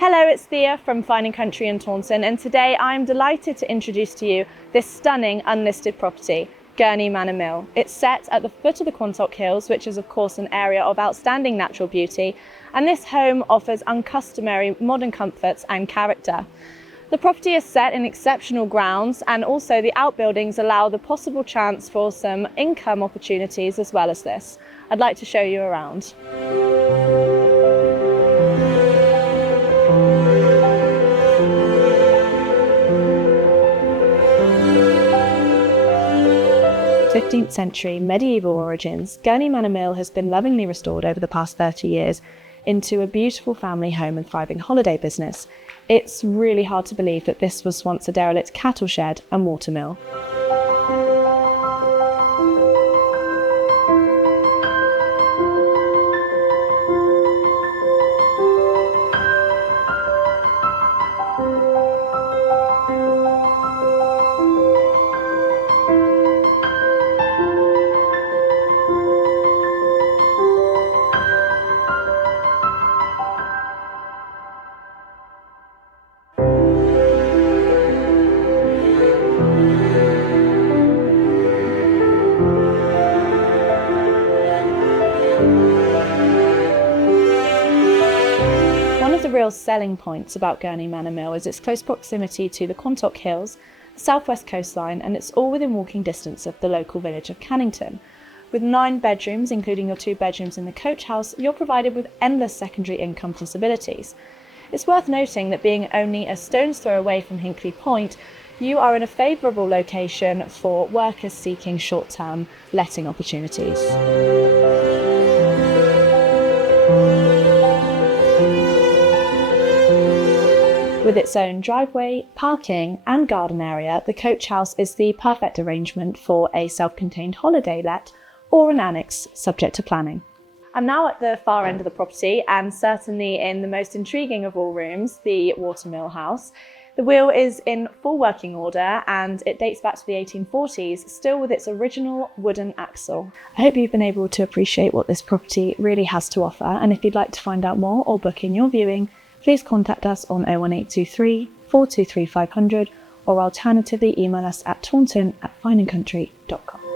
Hello, it's Thea from Fine & Country in Taunton, and today I'm delighted to introduce to you this stunning unlisted property, Gurney Manor Mill. It's set at the foot of the Quantock Hills, which is of course an area of outstanding natural beauty, and this home offers uncustomary modern comforts and character. The property is set in exceptional grounds, and also the outbuildings allow the possible chance for some income opportunities as well as this. I'd like to show you around. With 15th century medieval origins, Gurney Manor Mill has been lovingly restored over the past 30 years into a beautiful family home and thriving holiday business. It's really hard to believe that this was once a derelict cattle shed and watermill. One of the real selling points about Gurney Manor Mill is its close proximity to the Quantock Hills, the southwest coastline, and it's all within walking distance of the local village of Cannington. With 9 bedrooms, including your 2 bedrooms in the coach house, you're provided with endless secondary income possibilities. It's worth noting that being only a stone's throw away from Hinkley Point, you are in a favourable location for workers seeking short-term letting opportunities. With its own driveway, parking and garden area, the coach house is the perfect arrangement for a self-contained holiday let or an annex subject to planning. I'm now at the far end of the property and certainly in the most intriguing of all rooms, the watermill house. The wheel is in full working order and it dates back to the 1840s, still with its original wooden axle. I hope you've been able to appreciate what this property really has to offer, and if you'd like to find out more or book in your viewing, please contact us on 01823 423 500 or alternatively email us at taunton@fineandcountry.com.